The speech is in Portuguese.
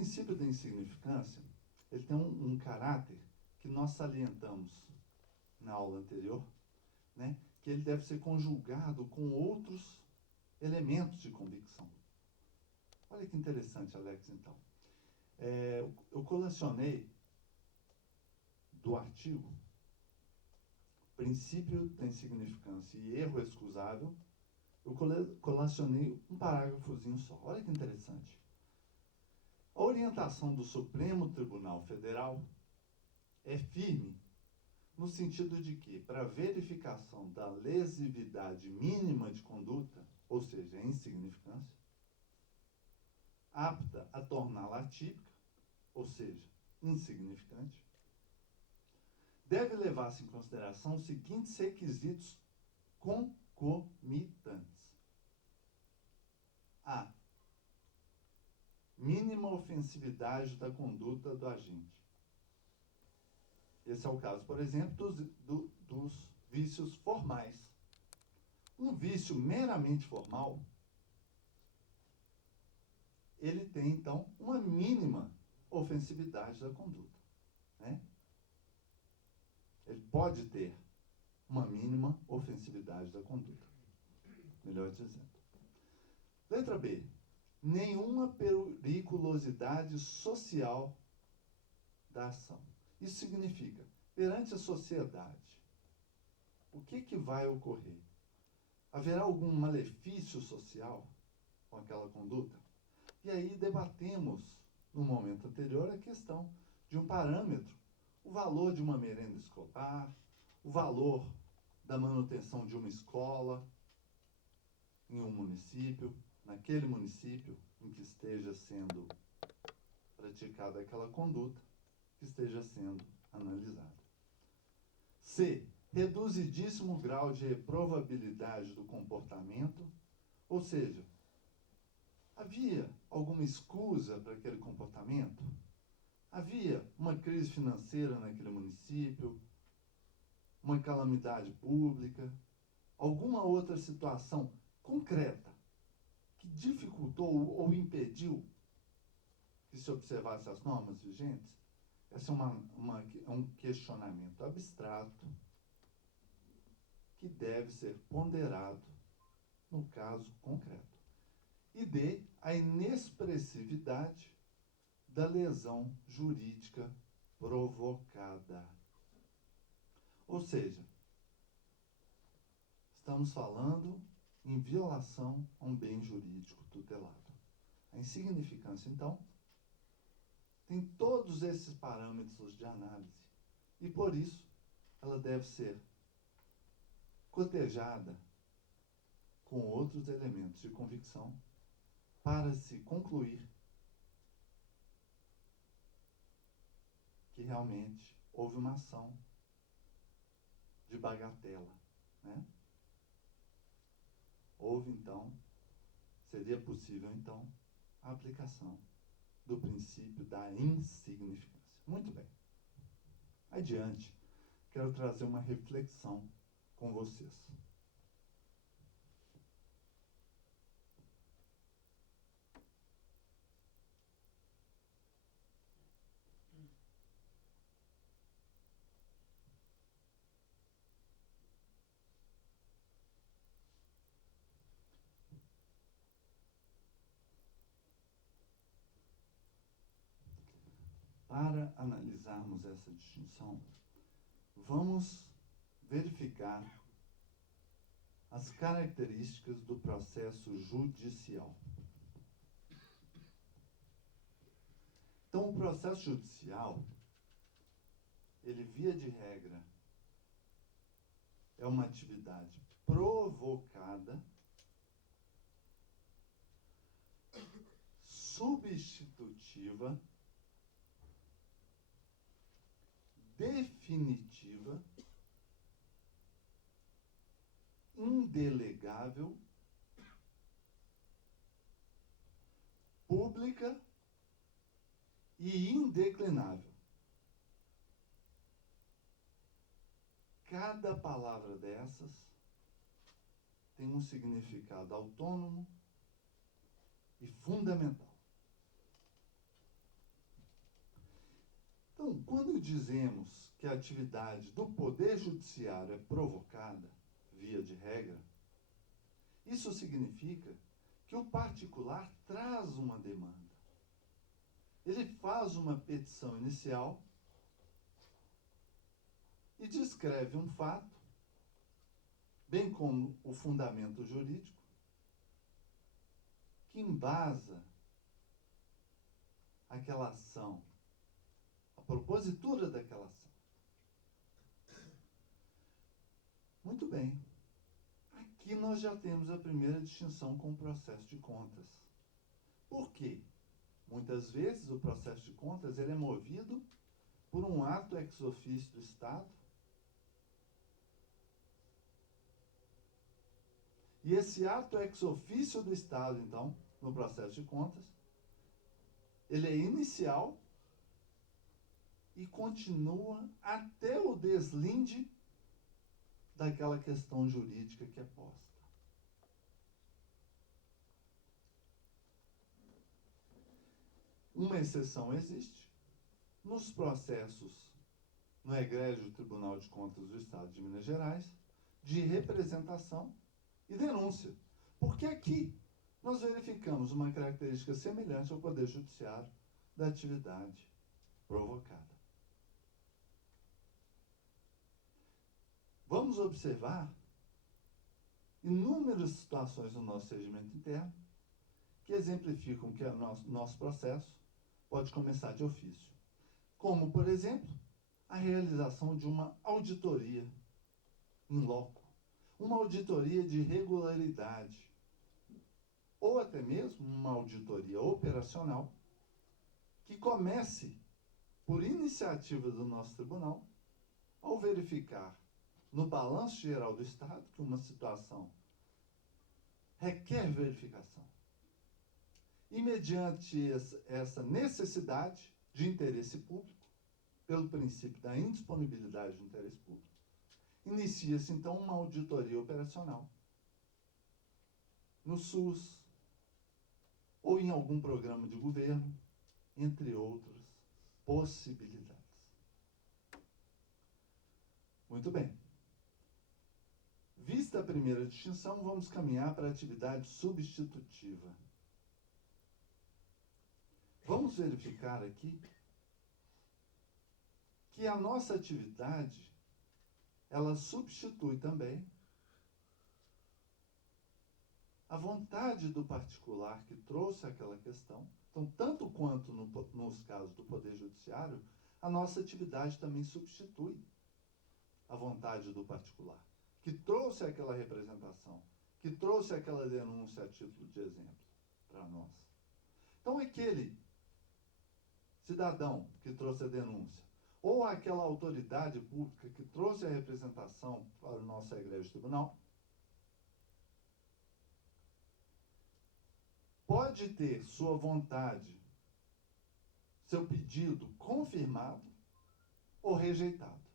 princípio da insignificância, ele tem um caráter que nós salientamos na aula anterior, né? Que ele deve ser conjugado com outros elementos de convicção. Olha que interessante, Alex, então. Eu colecionei do artigo Princípio da Insignificância e Erro Excusável, eu colecionei um parágrafozinho só. Olha que interessante. A orientação do Supremo Tribunal Federal é firme no sentido de que, para verificação da lesividade mínima de conduta, ou seja, a insignificância, apta a torná-la atípica, ou seja, insignificante, deve levar-se em consideração os seguintes requisitos concomitantes. A. Mínima ofensividade da conduta do agente. Esse é o caso, por exemplo, dos vícios formais. Um vício meramente formal, ele tem, então, uma mínima ofensividade da conduta, né? Ele pode ter uma mínima ofensividade da conduta. Melhor dizendo. Letra B. Nenhuma periculosidade social da ação. Isso significa, perante a sociedade, o que vai ocorrer? Haverá algum malefício social com aquela conduta? E aí debatemos, no momento anterior, a questão de um parâmetro, o valor de uma merenda escolar, o valor da manutenção de uma escola em um município, naquele município em que esteja sendo praticada aquela conduta, que esteja sendo analisada. C. Reduzidíssimo grau de reprovabilidade do comportamento, ou seja, havia alguma escusa para aquele comportamento? Havia uma crise financeira naquele município, uma calamidade pública, alguma outra situação concreta que dificultou ou impediu que se observasse as normas vigentes? Esse é um questionamento abstrato que deve ser ponderado no caso concreto. E D, a inexpressividade da lesão jurídica provocada. Ou seja, estamos falando em violação a um bem jurídico tutelado. A insignificância, então, tem todos esses parâmetros de análise. E, por isso, ela deve ser cotejada com outros elementos de convicção para se concluir que realmente houve uma ação de bagatela, né? Houve, então, seria possível, então, a aplicação do princípio da insignificância. Muito bem. Adiante, quero trazer uma reflexão com vocês. Para analisarmos essa distinção, vamos verificar as características do processo judicial. Então, o processo judicial, ele, via de regra, é uma atividade provocada, substitutiva, definitiva, indelegável, pública e indeclinável. Cada palavra dessas tem um significado autônomo e fundamental. Quando dizemos que a atividade do Poder Judiciário é provocada, via de regra, isso significa que o particular traz uma demanda. Ele faz uma petição inicial e descreve um fato, bem como o fundamento jurídico, que embasa aquela ação, a propositura daquela ação. Muito bem. Aqui nós já temos a primeira distinção com o processo de contas. Por quê? Muitas vezes o processo de contas ele é movido por um ato ex officio do Estado. E esse ato ex officio do Estado, então, no processo de contas, ele é inicial e continua até o deslinde daquela questão jurídica que é posta. Uma exceção existe. Nos processos no egrégio Tribunal de Contas do Estado de Minas Gerais, de representação e denúncia. Porque aqui nós verificamos uma característica semelhante ao Poder Judiciário da atividade provocada. Vamos observar inúmeras situações no nosso regimento interno que exemplificam que o nosso processo pode começar de ofício. Como, por exemplo, a realização de uma auditoria in loco, uma auditoria de regularidade, ou até mesmo uma auditoria operacional que comece por iniciativa do nosso tribunal ao verificar no balanço geral do Estado que uma situação requer verificação. E mediante essa necessidade de interesse público, pelo princípio da indisponibilidade do interesse público, inicia-se então uma auditoria operacional no SUS ou em algum programa de governo, entre outras possibilidades. Muito bem. Vista a primeira distinção, vamos caminhar para a atividade substitutiva. Vamos verificar aqui que a nossa atividade, ela substitui também a vontade do particular que trouxe aquela questão. Então, tanto quanto nos casos do Poder Judiciário, a nossa atividade também substitui a vontade do particular, que trouxe aquela representação, que trouxe aquela denúncia a título de exemplo para nós. Então, aquele cidadão que trouxe a denúncia, ou aquela autoridade pública que trouxe a representação para o nosso egrégio tribunal, pode ter sua vontade, seu pedido confirmado ou rejeitado.